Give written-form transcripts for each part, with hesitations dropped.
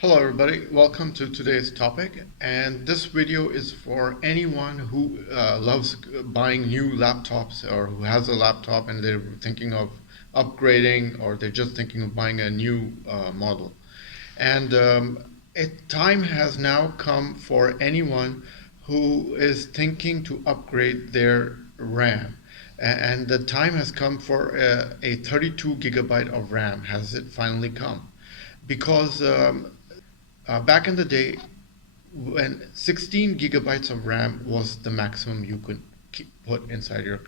Hello everybody, welcome to today's topic, and this video is for anyone who loves buying new laptops or who has a laptop and they're thinking of upgrading or they're just thinking of buying a new model. And time has now come for anyone who is thinking to upgrade their RAM. And the time has come for a 32 gigabyte of RAM. Has it finally come? Because back in the day, when 16 gigabytes of RAM was the maximum you could put inside your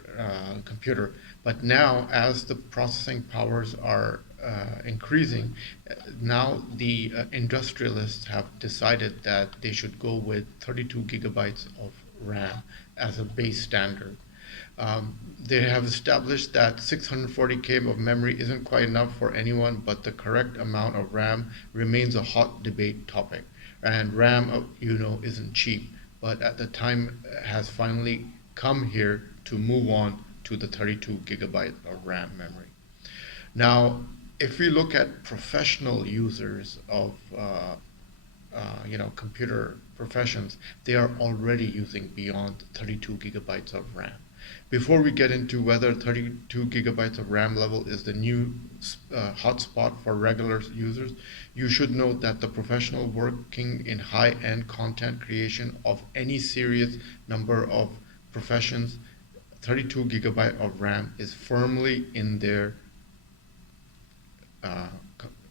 computer. But now, as the processing powers are increasing, now the industrialists have decided that they should go with 32 gigabytes of RAM as a base standard. They have established that 640K of memory isn't quite enough for anyone, but the correct amount of RAM remains a hot debate topic. And RAM, isn't cheap, but at the time has finally come here to move on to the 32 gigabyte of RAM memory. Now, if we look at professional users of computer professions, they are already using beyond 32 gigabytes of RAM. Before we get into whether 32 gigabytes of RAM level is the new hotspot for regular users, you should note that the professional working in high-end content creation of any serious number of professions, 32 gigabyte of RAM is firmly in their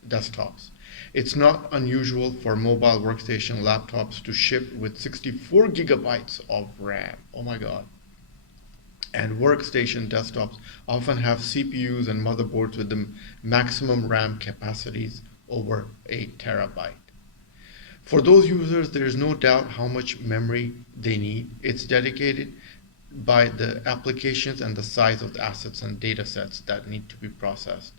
desktops. It's not unusual for mobile workstation laptops to ship with 64 gigabytes of RAM. Oh my God. And workstation desktops often have CPUs and motherboards with the maximum RAM capacities over a terabyte. For those users, there is no doubt how much memory they need. It's dedicated by the applications and the size of the assets and data sets that need to be processed.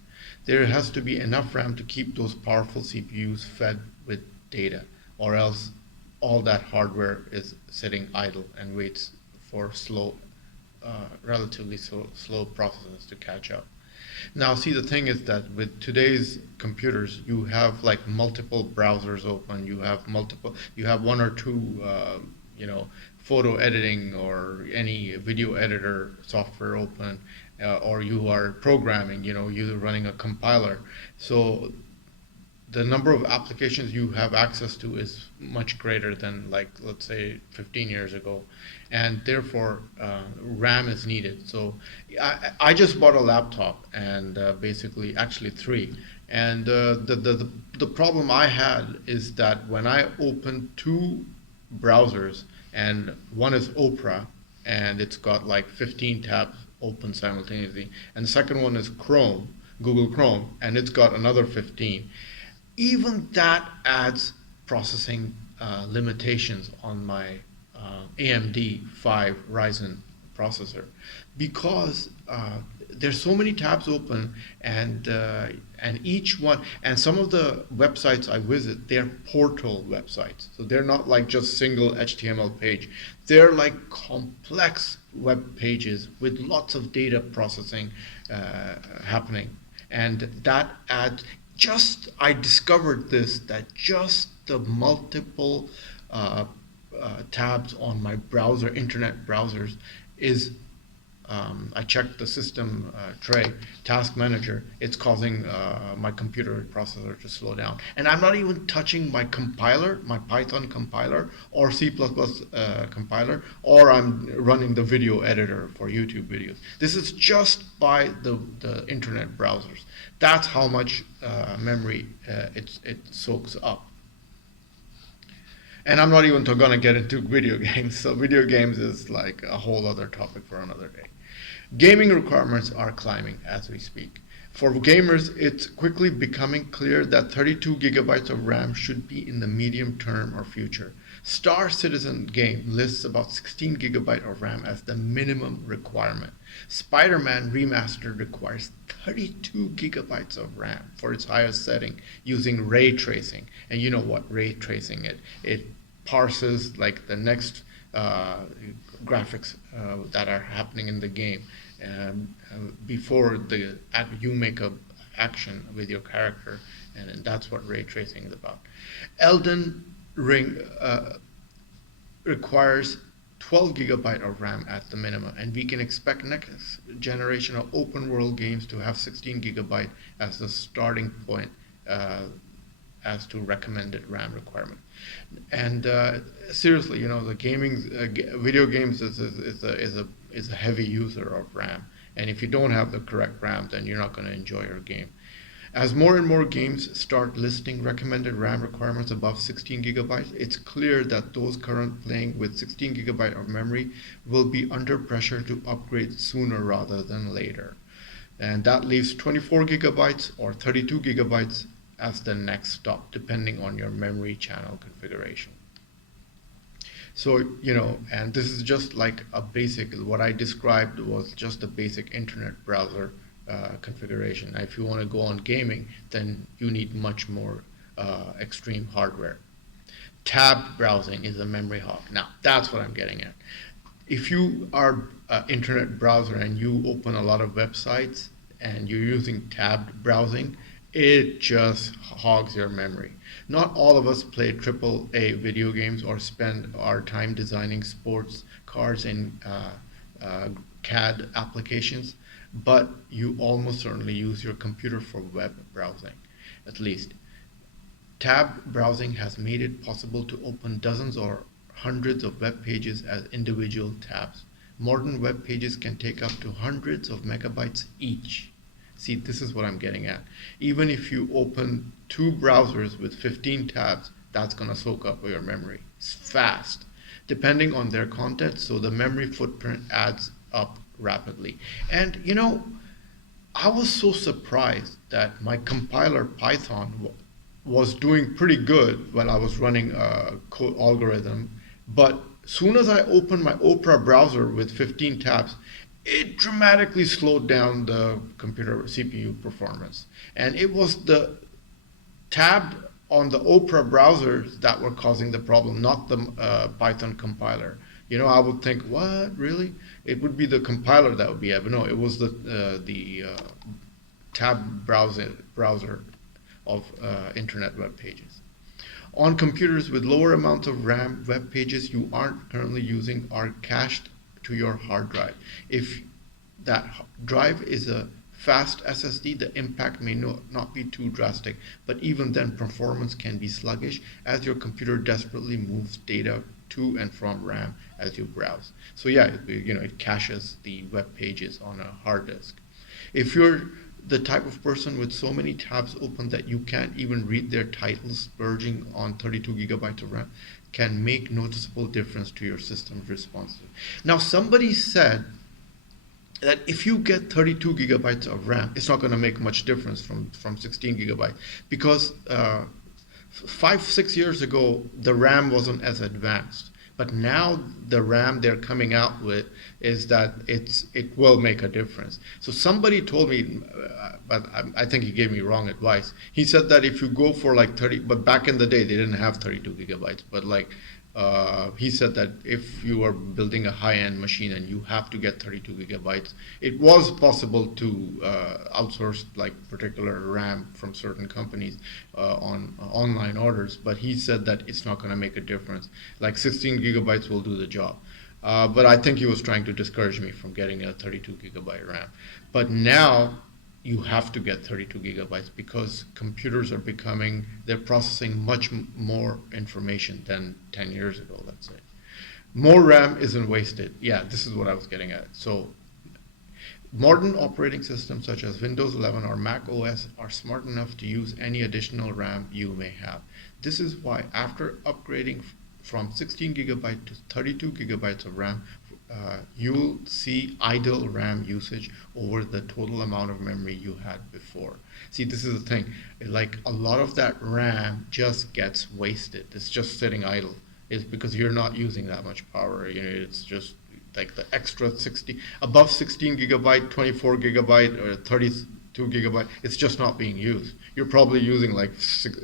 There has to be enough RAM to keep those powerful CPUs fed with data, or else all that hardware is sitting idle and waits for relatively slow processes to catch up. Now, see, the thing is that with today's computers, you have like multiple browsers open. You have one or two, photo editing or any video editor software open, or you are programming. You're running a compiler. So the number of applications you have access to is much greater than, like, let's say 15 years ago, and therefore RAM is needed. So I just bought a laptop, and actually three, and the problem I had is that when I opened two browsers, and one is Opera, and it's got like 15 tabs open simultaneously, and the second one is Google Chrome, and it's got another 15. Even that adds processing limitations on my AMD 5 Ryzen processor, because there's so many tabs open, and each one, and some of the websites I visit, they're portal websites, so they're not like just single HTML page. They're like complex web pages with lots of data processing happening, and that adds. I discovered that just the multiple tabs on my browser, internet browsers, is, I checked the system tray, task manager, it's causing my computer processor to slow down. And I'm not even touching my compiler, my Python compiler, or C++ compiler, or I'm running the video editor for YouTube videos. This is just by the internet browsers. That's how much memory it soaks up. And I'm not even going to get into video games. So video games is like a whole other topic for another day. Gaming requirements are climbing as we speak. For gamers, it's quickly becoming clear that 32 gigabytes of RAM should be in the medium term or future. Star Citizen game lists about 16 gigabyte of RAM as the minimum requirement. Spider-Man Remastered requires 32 gigabytes of RAM for its highest setting using ray tracing. And you know what ray tracing is. It parses like the next graphics that are happening in the game before you make a action with your character, and that's what ray tracing is about. Elden Ring requires 12 gigabyte of RAM at the minimum, and we can expect next generation of open world games to have 16 gigabyte as the starting point as to recommended RAM requirement. And seriously, the video games is a heavy user of RAM, and if you don't have the correct RAM, then you're not going to enjoy your game. As more and more games start listing recommended RAM requirements above 16 gigabytes, it's clear that those currently playing with 16 gigabyte of memory will be under pressure to upgrade sooner rather than later. And that leaves 24 gigabytes or 32 gigabytes as the next stop, depending on your memory channel configuration. So, and this is just like a basic, what I described was just a basic internet browser configuration. If you want to go on gaming, then you need much more extreme hardware. Tabbed browsing is a memory hog. Now, that's what I'm getting at. If you are an internet browser and you open a lot of websites and you're using tabbed browsing, it just hogs your memory. Not all of us play AAA video games or spend our time designing sports cars in CAD applications, but you almost certainly use your computer for web browsing, at least. Tabbed browsing has made it possible to open dozens or hundreds of web pages as individual tabs. Modern web pages can take up to hundreds of megabytes each. See, this is what I'm getting at. Even if you open 2 browsers with 15 tabs, that's going to soak up your memory. It's fast, depending on their content, so the memory footprint adds up rapidly. And I was so surprised that my compiler Python was doing pretty good when I was running a code algorithm, but soon as I opened my Opera browser with 15 tabs, it dramatically slowed down the computer CPU performance. And it was the tab on the Opera browsers that were causing the problem, not the Python compiler. I would think, what, really? It would be the compiler that would be, but no, it was the tab browser of internet web pages. On computers with lower amounts of RAM, web pages you aren't currently using are cached to your hard drive. If that drive is a fast SSD, the impact may not be too drastic, but even then performance can be sluggish as your computer desperately moves data to and from RAM as you browse. So yeah, it caches the web pages on a hard disk. If you're the type of person with so many tabs open that you can't even read their titles, purging on 32 gigabytes of RAM can make noticeable difference to your system's response. Now, somebody said that if you get 32 gigabytes of RAM, it's not going to make much difference from 16 gigabytes because 5-6 years ago, the RAM wasn't as advanced. But now the RAM they're coming out with is that it will make a difference. So somebody told me, but I think he gave me wrong advice. He said that if you go for like 30, but back in the day they didn't have 32 gigabytes. But he said that if you are building a high-end machine and you have to get 32 gigabytes, it was possible to outsource like particular RAM from certain companies on online orders. But he said that it's not going to make a difference. Like 16 gigabytes will do the job. But I think he was trying to discourage me from getting a 32 gigabyte RAM. But now you have to get 32 gigabytes because computers are they're processing much more information than 10 years ago, let's say. More RAM isn't wasted. Yeah, this is what I was getting at. So modern operating systems such as Windows 11 or Mac OS are smart enough to use any additional RAM you may have. This is why after upgrading from 16 gigabyte to 32 gigabytes of RAM, you'll see idle RAM usage over the total amount of memory you had before. See, this is the thing. Like a lot of that RAM just gets wasted. It's just sitting idle. It's because you're not using that much power. It's just like the extra above 16 gigabyte, 24 gigabyte, or 32 gigabyte. It's just not being used. You're probably using like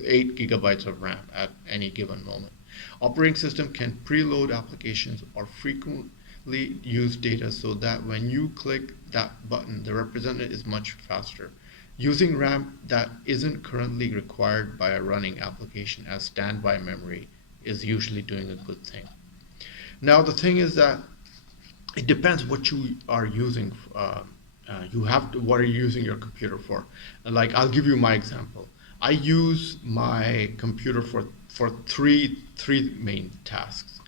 8 gigabytes of RAM at any given moment. Operating system can preload applications or frequently use data so that when you click that button, the representative is much faster. Using RAM that isn't currently required by a running application as standby memory is usually doing a good thing. Now the thing is that it depends what you are using. What are you using your computer for? Like, I'll give you my example. I use my computer for three main tasks.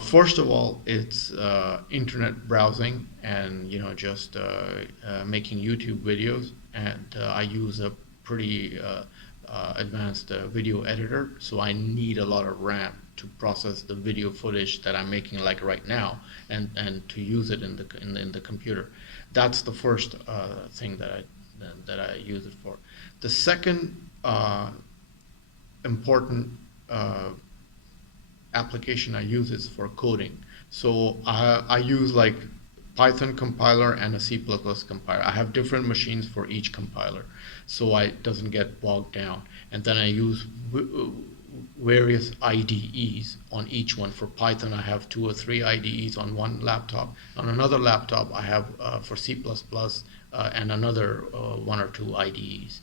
First of all, it's internet browsing and just making YouTube videos, and I use a pretty advanced video editor, so I need a lot of RAM to process the video footage that I'm making like right now, and to use it in the computer. That's the first thing that I use it for. The second important application I use is for coding. So I use like Python compiler and a C++ compiler. I have different machines for each compiler, so it doesn't get bogged down. And then I use various IDEs on each one. For Python, I have 2 or 3 IDEs on one laptop. On another laptop, I have for C++ and another 1 or 2 IDEs,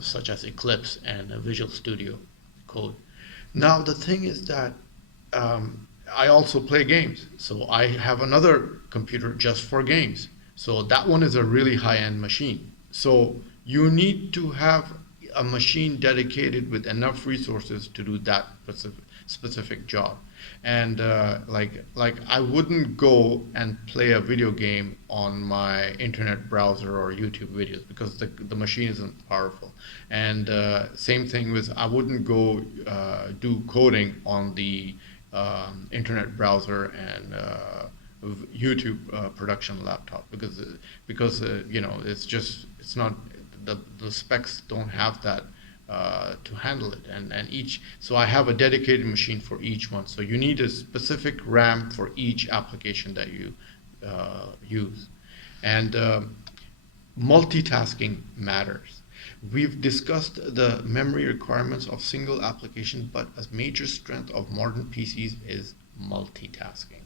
such as Eclipse and Visual Studio Code. Now the thing is that I also play games, so I have another computer just for games. So that one is a really high-end machine. So you need to have a machine dedicated with enough resources to do that specific job. And like I wouldn't go and play a video game on my internet browser or YouTube videos because the machine isn't powerful. And same thing with, I wouldn't go do coding on the internet browser and YouTube production laptop because it's not, the specs don't have that to handle it, and so I have a dedicated machine for each one. So you need a specific RAM for each application that you use. And multitasking matters. We've discussed the memory requirements of single application, but a major strength of modern PCs is multitasking.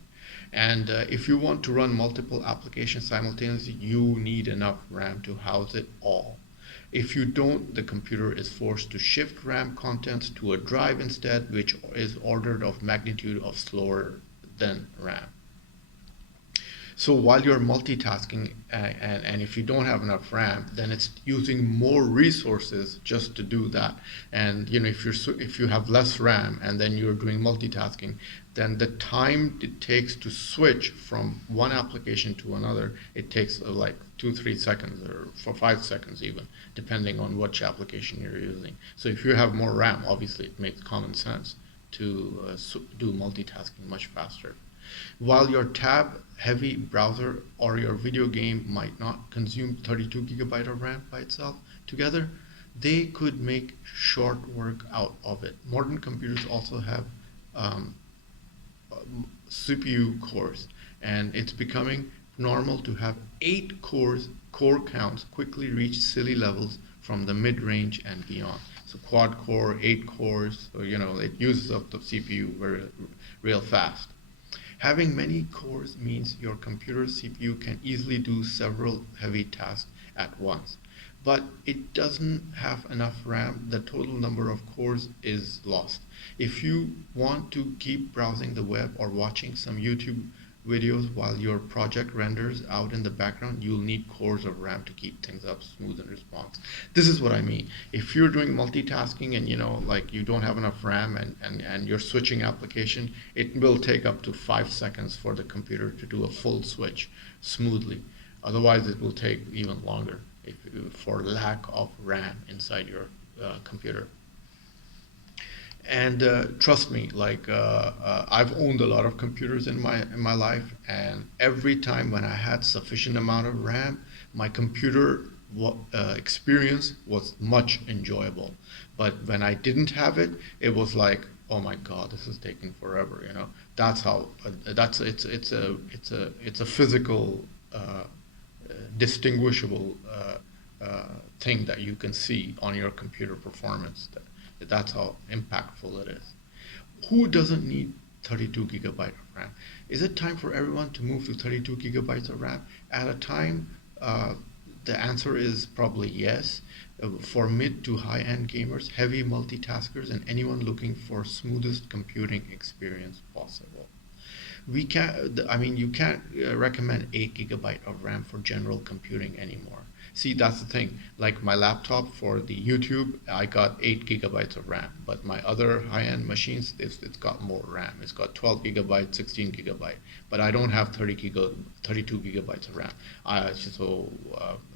And if you want to run multiple applications simultaneously, you need enough RAM to house it all. If you don't, the computer is forced to shift RAM contents to a drive instead, which is ordered of magnitude of slower than RAM. So while you're multitasking, and if you don't have enough RAM, then it's using more resources just to do that. And if you have less RAM and then you're doing multitasking, then the time it takes to switch from one application to another, it takes like 2-3 seconds or 5 seconds even, depending on which application you're using. So if you have more RAM, obviously it makes common sense to do multitasking much faster. While your tab-heavy browser or your video game might not consume 32 GB of RAM by itself, together, they could make short work out of it. Modern computers also have CPU cores, and it's becoming normal to have 8 cores. Core counts quickly reach silly levels from the mid-range and beyond. So quad core, 8 cores, so it uses up the CPU real fast. Having many cores means your computer's CPU can easily do several heavy tasks at once. But it doesn't have enough RAM, the total number of cores is lost. If you want to keep browsing the web or watching some YouTube videos while your project renders out in the background, you'll need cores of RAM to keep things up smooth and response. This is what I mean. If you're doing multitasking and like you don't have enough RAM and you're switching application, it will take up to 5 seconds for the computer to do a full switch smoothly. Otherwise it will take even longer for lack of RAM inside your computer. And trust me, like I've owned a lot of computers in my life, and every time when I had sufficient amount of RAM, my computer experience was much enjoyable. But when I didn't have it, it was like, oh my God, this is taking forever. That's how. It's a physical, distinguishable thing that you can see on your computer performance. That's how impactful it is. Who doesn't need 32 GB of RAM? Is it time for everyone to move to 32 GB of RAM at a time the answer is probably yes. For mid to high-end gamers, heavy multitaskers, and anyone looking for smoothest computing experience possible. We can't, I mean, you can't recommend 8 gigabyte of RAM for general computing anymore. See, that's the thing. Like my laptop for the YouTube, I got 8 gigabytes of RAM, but my other high-end machines, it's got more RAM. It's got 12 gigabytes, 16 gigabyte, but I don't have 32 gigabytes of RAM.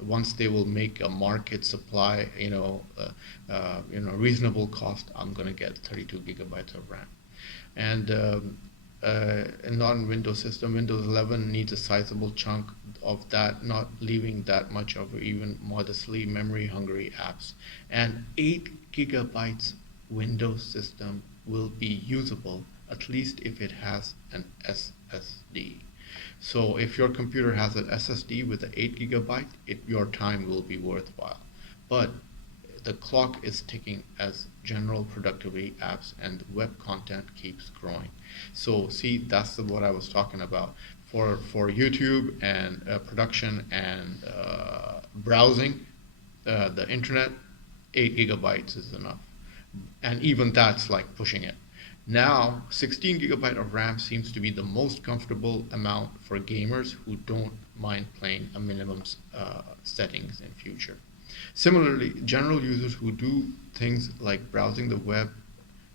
Once they will make a market supply, reasonable cost, I'm gonna get 32 gigabytes of RAM. And a non-Windows system, Windows 11 needs a sizable chunk of that, not leaving that much of even modestly memory-hungry apps. And 8 gigabytes Windows system will be usable, at least if it has an SSD. So if your computer has an SSD with an 8 gigabyte, your time will be worthwhile. But the clock is ticking as general productivity apps and web content keeps growing. So see, that's what I was talking about. For YouTube and production and browsing the internet, 8 gigabytes is enough. And even that's like pushing it. Now, 16 gigabyte of RAM seems to be the most comfortable amount for gamers who don't mind playing a minimum settings in future. Similarly, general users who do things like browsing the web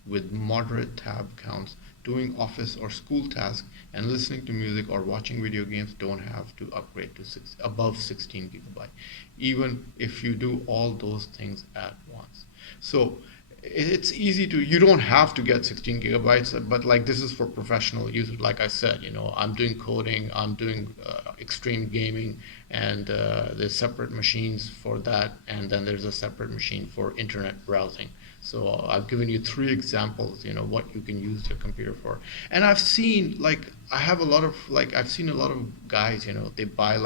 with moderate tab counts, doing office or school tasks, and listening to music or watching video games don't have to upgrade to above 16 gigabyte, even if you do all those things at once. So it's easy to, you don't have to get 16 gigabytes, but like this is for professional users. Like I said, I'm doing coding, I'm doing extreme gaming, and there's separate machines for that, and then there's a separate machine for internet browsing. So I've given you 3 examples, what you can use your computer for. And I've seen, I've seen a lot of guys, they buy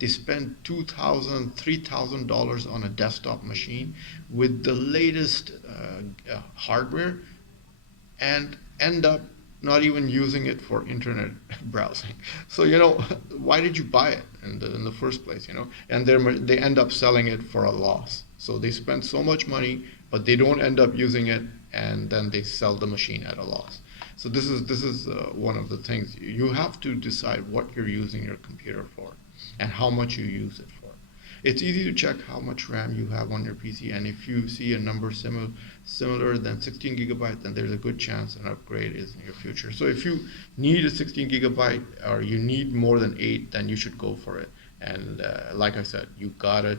they spend $2,000, $3,000 on a desktop machine with the latest hardware and end up not even using it for internet browsing. So, why did you buy it in the first place, And they end up selling it for a loss. So they spend so much money, but they don't end up using it, and then they sell the machine at a loss. So this is one of the things. You have to decide what you're using your computer for and how much you use it for. It's easy to check how much RAM you have on your PC, and if you see a number similar than 16 gigabyte, then there's a good chance an upgrade is in your future. So if you need a 16 gigabyte or you need more than 8, then you should go for it. And like I said, you gotta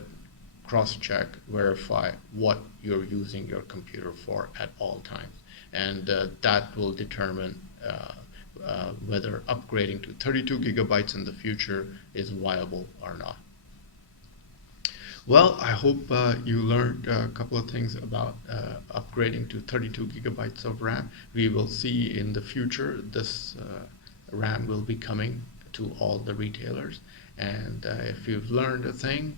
cross-check, verify what you're using your computer for at all times. And that will determine whether upgrading to 32 gigabytes in the future is viable or not. Well, I hope you learned a couple of things about upgrading to 32 gigabytes of RAM. We will see in the future this RAM will be coming to all the retailers. And if you've learned a thing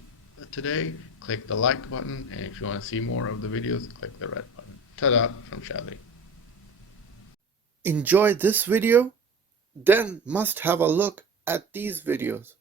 today, click the like button, and if you want to see more of the videos, click the red button. Ta-da from Shadley. Enjoy this video? Then must have a look at these videos.